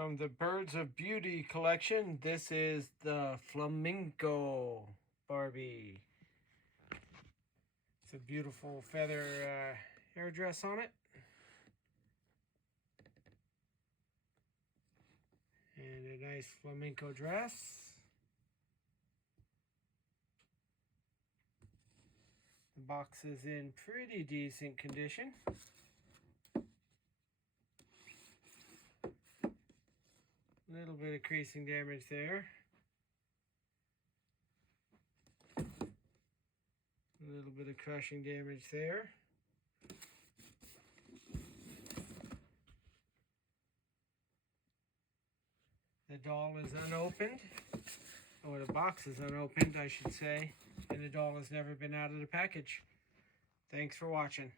From the Birds of Beauty collection, this is the Flamingo Barbie. It's a beautiful feather hairdress on it. And a nice flamenco dress. The box is in pretty decent condition. A little bit of creasing damage there. A little bit of crushing damage there. The doll is unopened, or the box is unopened, I should say, and the doll has never been out of the package. Thanks for watching.